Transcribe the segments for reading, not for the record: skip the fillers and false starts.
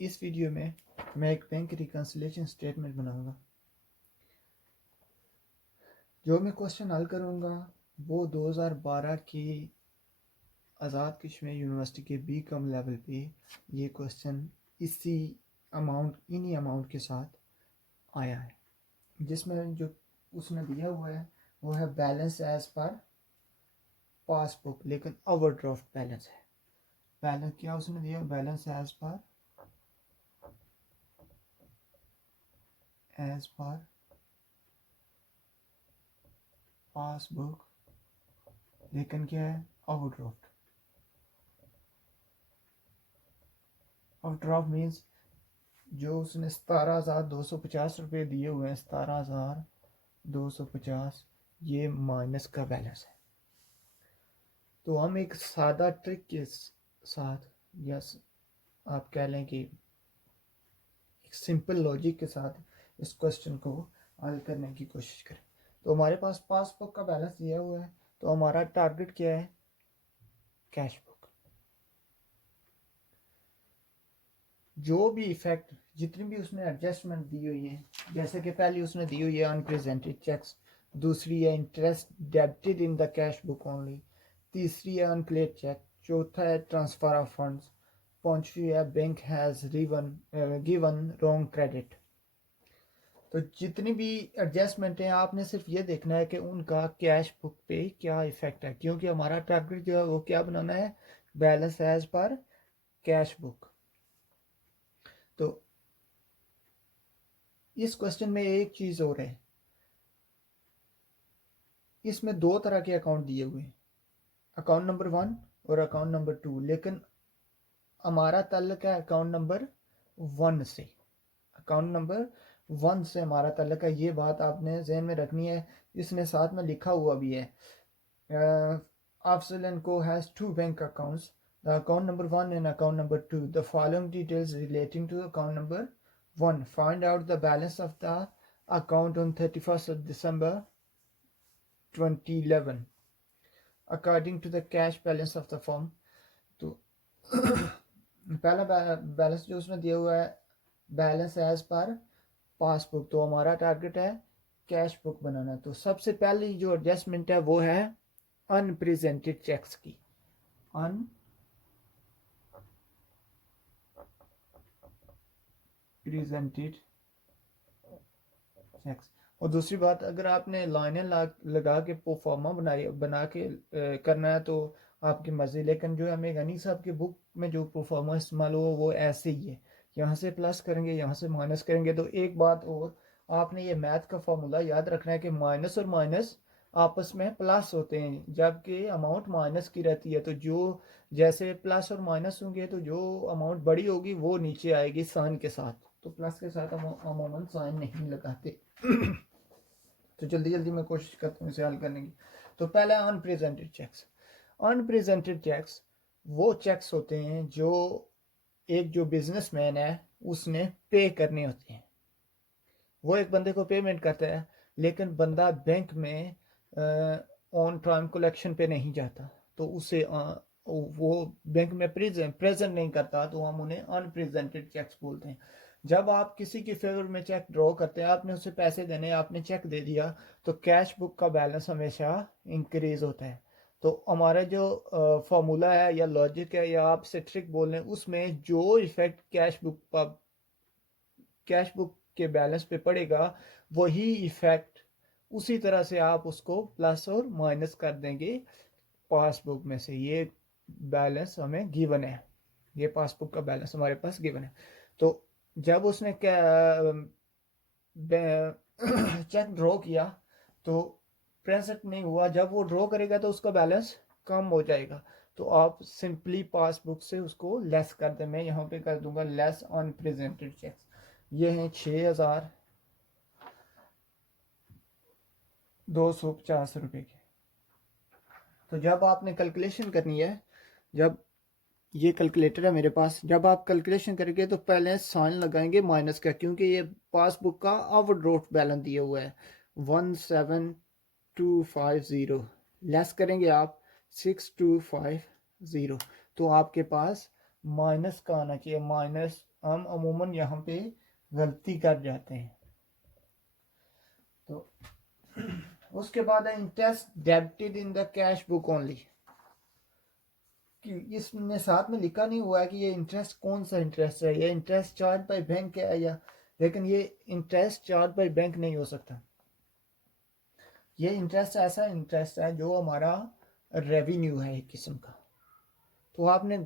इस वीडियो में मैं एक बैंक रिकन्सिलेशन स्टेटमेंट बनाऊंगा। जो मैं क्वेश्चन हल करूंगा वो 2012 की आज़ाद कश्मीर यूनिवर्सिटी के बी कम लेवल पे ये क्वेश्चन इन्हीं अमाउंट के साथ आया है, जिसमें जो उसने दिया हुआ है वो है बैलेंस एज पर पासबुक, लेकिन ओवरड्राफ्ट बैलेंस है। बैलेंस क्या उसने दिया? बैलेंस एज पर पासबुक, लेकिन क्या है? ओवरड्राफ्ट। ओवरड्राफ्ट मीन्स जो उसने 17,250 रुपये दिए हुए हैं, 17,250, ये माइनस का बैलेंस है। तो हम एक सादा ट्रिक के साथ, या आप कह लें कि एक सिंपल लॉजिक के साथ इस क्वेश्चन को हल करने की कोशिश करें। तो हमारे पास पासबुक का बैलेंस दिया हुआ है, तो हमारा टारगेट क्या है? Cash book. जो भी इफेक्ट, जितनी भी उसने एडजस्टमेंट दी हुई है, जैसे कि पहली उसने दी हुई है अनप्रेजेंटेड चेक्स, दूसरी है interest debited in the cash book only, तीसरी है अनक्लियर चेक, चौथा है ट्रांसफर ऑफ फंड्स, पांचवी है bank has given wrong credit. तो जितनी भी एडजस्टमेंट है आपने सिर्फ ये देखना है कि उनका कैश बुक पे क्या इफेक्ट है, क्योंकि हमारा टारगेट जो है वो क्या बनाना है? बैलेंस एज पर कैश बुक। तो इस क्वेश्चन में एक चीज और है, इसमें दो तरह के अकाउंट दिए हुए हैं, अकाउंट नंबर 1 और अकाउंट नंबर 2, लेकिन हमारा ताल्लुक है अकाउंट नंबर 1 से। अकाउंट नंबर 1 से हमारा ताल्लुक है, ये बात आपने जहन में रखनी है। इसने साथ में लिखा हुआ भी है, Afzal and Co has two bank accounts, the account number 1 and account number 2. The following details relating to account number 1. Find out the balance of the account on 31st of December 2011 according to the cash balance of the firm. तो पहला balance जो उसने दिया हुआ है, balance as पर passbook, तो हमारा टारगेट है कैश बुक बनाना। तो सबसे पहली जो एडजस्टमेंट है वो है अनप्रेजेंटेड चेक्स की, अनप्रेजेंटेड चेक्स। और दूसरी बात, अगर आपने लाइनें लगा के प्रोफार्मा बना के करना है तो आपकी मर्जी, लेकिन जो हमें गनी साहब की बुक में जो प्रोफार्मा इस्तेमाल हो वो ऐसे ही है, यहाँ से प्लस करेंगे यहाँ से माइनस करेंगे। तो एक बात और, आपने ये मैथ का फॉर्मूला याद रखना है कि माइनस और माइनस आपस में प्लस होते हैं, जबकि अमाउंट माइनस की रहती है। तो जो जैसे प्लस और माइनस होंगे तो जो अमाउंट बड़ी होगी वो नीचे आएगी साइन के साथ, तो प्लस के साथ हम अमूमन साइन नहीं लगाते। तो जल्दी जल्दी मैं कोशिश करता हूँ इसे हल करने की। तो पहला अनप्रेजेंटेड चेक्स। अनप्रेजेंटेड चेक्स वो चेक्स होते हैं जो एक जो बिजनेसमैन है उसने पे करने होते हैं। वो एक बंदे को पेमेंट करता है, लेकिन बंदा बैंक में ऑन टाइम कलेक्शन पे नहीं जाता, तो उसे वो बैंक में प्रेजेंट नहीं करता, तो हम उन्हें अनप्रेजेंटेड चेक्स बोलते हैं। जब आप किसी के फेवर में चेक ड्रॉ करते हैं, आपने उसे पैसे देने, आपने चेक दे दिया, तो कैश बुक का बैलेंस हमेशा इंक्रीज होता है। तो हमारा जो फॉर्मूला है या लॉजिक है या आप से ट्रिक बोल रहे हैं, उसमें जो इफेक्ट कैश बुक के बैलेंस पे पड़ेगा वही इफेक्ट उसी तरह से आप उसको प्लस और माइनस कर देंगे पासबुक में से। ये बैलेंस हमें गिवन है, ये पासबुक का बैलेंस हमारे पास गिवन है। तो जब उसने चेक ड्रॉ किया तो प्रेजेंट नहीं हुआ, जब वो ड्रॉ करेगा तो उसका बैलेंस कम हो जाएगा। तो आप सिंपली पासबुक से उसको लेस कर दें। मैं यहाँ पे कर दूंगा लेस ऑन प्रेजेंटेड चेक्स। ये हैं 6,250 रुपये के। तो जब आपने कैलकुलेशन करनी है, जब ये कैलकुलेटर है मेरे पास, जब आप कैलकुलेशन करेंगे तो पहले साइन लगाएंगे माइनस का, क्योंकि ये पासबुक का ओवरड्राफ्ट बैलेंस दिया हुआ है 17,250। लेस करेंगे आप 6,250, तो आपके पास माइनस का आना चाहिए, माइनस हम अमूमन यहाँ पे गलती कर जाते हैं। तो उसके बाद है interest debited in the cash book only, कि इसमें साथ में लिखा नहीं हुआ है कि ये इंटरेस्ट कौन सा इंटरेस्ट है, ये इंटरेस्ट चार्ज बाय बैंक है या, लेकिन ये इंटरेस्ट चार्ज बाय बैंक नहीं हो सकता। ये इंटरेस्ट ऐसा इंटरेस्ट है जो हमारा रेवेन्यू है एक किस्म का। तो आपने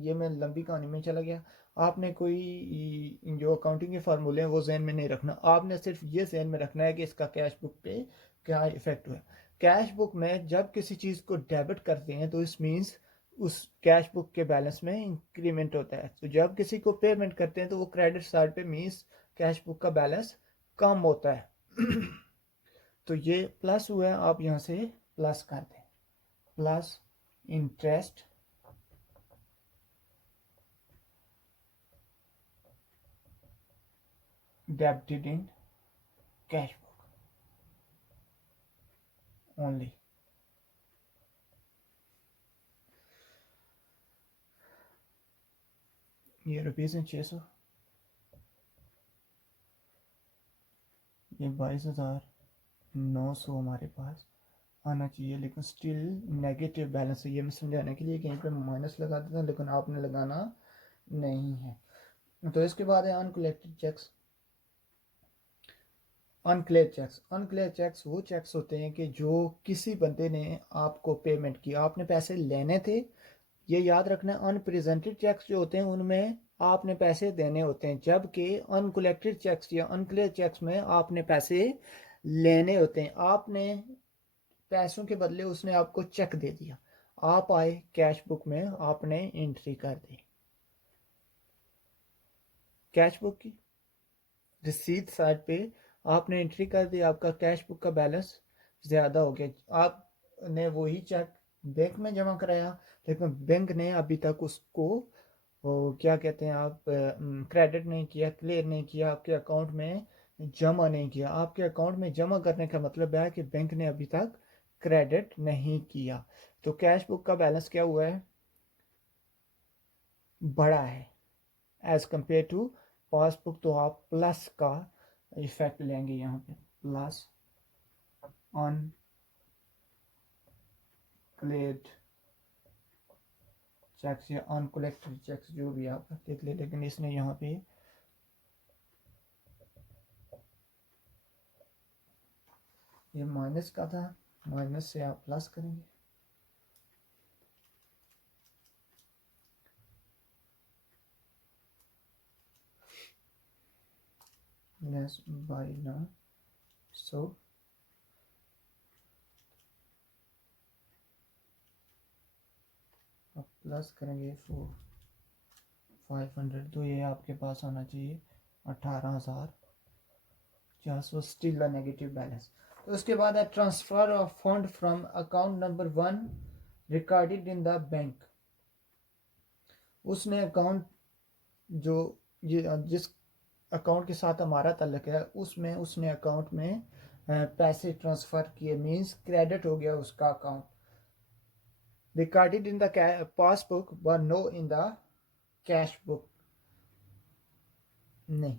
ये मैं लंबी कहानी में चला गया, आपने कोई जो अकाउंटिंग के फार्मूले हैं वो जहन में नहीं रखना, आपने सिर्फ ये जहन में रखना है कि इसका कैश बुक पे क्या इफेक्ट हुआ। कैश बुक में जब किसी चीज़ को डेबिट करते हैं तो इस मीन्स उस कैश बुक के बैलेंस में इंक्रीमेंट होता है। तो जब किसी को पेमेंट करते हैं तो वो क्रेडिट साइड पे मीन्स कैश बुक का बैलेंस कम होता है। तो ये प्लस हुआ है, आप यहाँ से प्लस कर दें, plus interest debited in cash book only। ये रुपीज़ हैं 600, ये 22,900 हमारे पास आना चाहिए, लेकिन स्टिल नेगेटिव बैलेंस है। ये मैं समझाने के लिए कहीं पे माइनस लगा देता हूँ, लेकिन आपने लगाना नहीं है। तो इसके बाद है uncollected cheques. Unclear cheques, unclear cheques वो चेक्स होते हैं कि जो किसी बंदे ने आपको पेमेंट किया, आपने पैसे लेने थे, ये याद रखना। अनप्रेजेंटेड चेक्स जो होते हैं उनमें आपने पैसे देने होते हैं, जबकि अनकलेक्टेड चेक्स या अनक्लियर चेक्स में आपने पैसे लेने होते हैं। आपने पैसों के बदले उसने आपको चेक दे दिया, आप आए कैश बुक में आपने एंट्री कर दी, कैश बुक की रिसीट साइड पे आपने एंट्री कर दी, आपका कैश बुक का बैलेंस ज़्यादा हो गया। आपने वही चेक बैंक में जमा कराया, लेकिन बैंक ने अभी तक उसको क्या कहते हैं आप क्रेडिट नहीं किया, क्लियर नहीं किया, आपके अकाउंट में जमा नहीं किया। आपके अकाउंट में जमा करने का मतलब है कि बैंक ने अभी तक क्रेडिट नहीं किया। तो कैश बुक का बैलेंस क्या हुआ है, बड़ा है एज कंपेयर टू पासबुक। तो आप प्लस का इफेक्ट लेंगे यहाँ पे, प्लस अनक्लियर्ड चेक्स या अनकलेक्टेड चेक्स जो भी आप देख ले, लेकिन इसने यहाँ पे ये माइनस का था, माइनस से आप प्लस करेंगे। लेस बाय ना, सो आप प्लस करेंगे 500, तो ये आपके पास आना चाहिए 18,400, स्टिल अ नेगेटिव बैलेंस। तो उसके बाद है transfer of fund from account number 1 recorded in the bank. उसने अकाउंट जो ये जिस अकाउंट के साथ हमारा ताल्लुक है उसमें उसने अकाउंट में पैसे ट्रांसफ़र किए, मींस क्रेडिट हो गया उसका account. Recorded in the passbook व no in the cash book नहीं।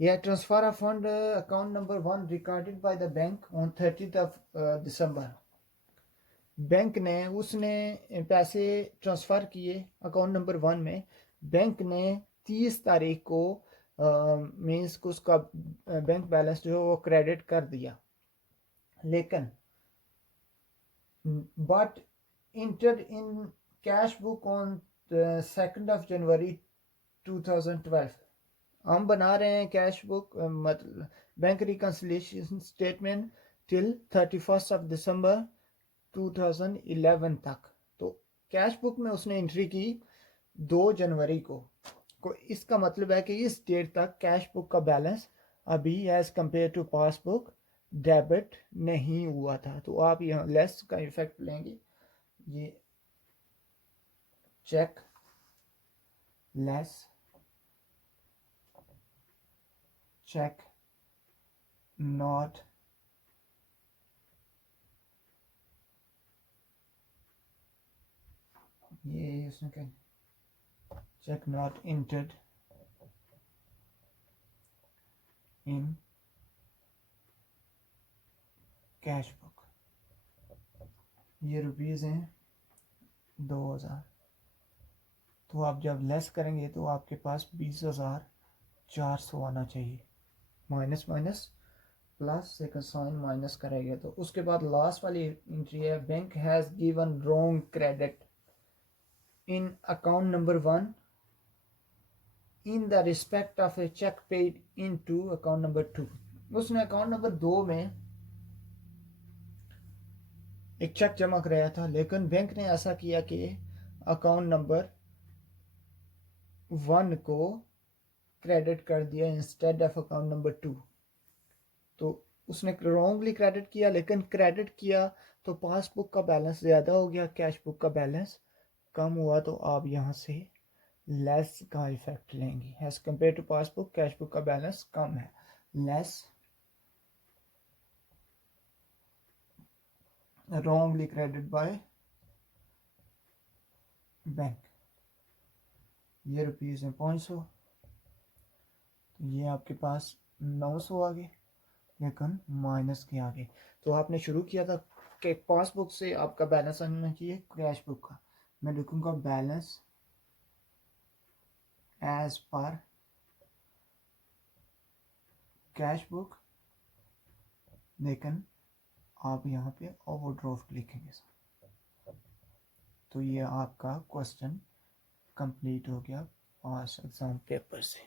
यह transfer of fund account number 1 recorded by the bank on 30th of December. Bank ने उसने पैसे ट्रांसफ़र किए अकाउंट नंबर 1 में, बैंक ने 30 तारीख को मीन्स को उसका बैंक बैलेंस जो वो क्रेडिट कर दिया, लेकिन but inter in cash book on 2nd of January 2012। हम बना रहे हैं कैश बुक मतलब bank reconciliation statement till 31st of December 2011 तक। तो कैश बुक में उसने एंट्री की 2 जनवरी को इसका मतलब है कि इस डेट तक कैश बुक का बैलेंस अभी as compare to passbook debit नहीं हुआ था। तो आप यहाँ लेस का इफेक्ट लेंगे, ये चेक लेस चेक नॉट ये उसने क्या check not entered in cash book. ये रुपीज़ हैं 2000, तो आप जब लेस करेंगे तो आपके पास 20,400 आना चाहिए। माइनस माइनस प्लस से साइन माइनस करेंगे तो उसके बाद लास्ट वाली एंट्री है, bank has given wrong credit in account number 1 in the respect of a cheque paid in to account number 2। उसने अकाउंट नंबर 2 में एक चेक जमा कराया था, लेकिन बैंक ने ऐसा किया कि अकाउंट नंबर 1 को क्रेडिट कर दिया इंस्टेड ऑफ अकाउंट नंबर 2। तो उसने रॉन्गली क्रेडिट किया, लेकिन क्रेडिट किया तो पासबुक का बैलेंस ज़्यादा हो गया, कैश बुक का बैलेंस कम हुआ। तो आप यहाँ से लेस का इफेक्ट लेंगे। As compare to passbook, cash book का बैलेंस कम है, less wrongly credited by bank. ये रुपीज़ में 500, ये आपके पास 900 आ गए, लेकिन माइनस के आगे। तो आपने शुरू किया था कि पासबुक से आपका बैलेंस आना चाहिए कैश बुक का। मैं लिखूंगा बैलेंस एज पर कैश बुक, लेकिन आप यहाँ पे ओवरड्राफ्ट लिखेंगे। तो ये आपका क्वेश्चन कंप्लीट हो गया पास एग्जाम पेपर से।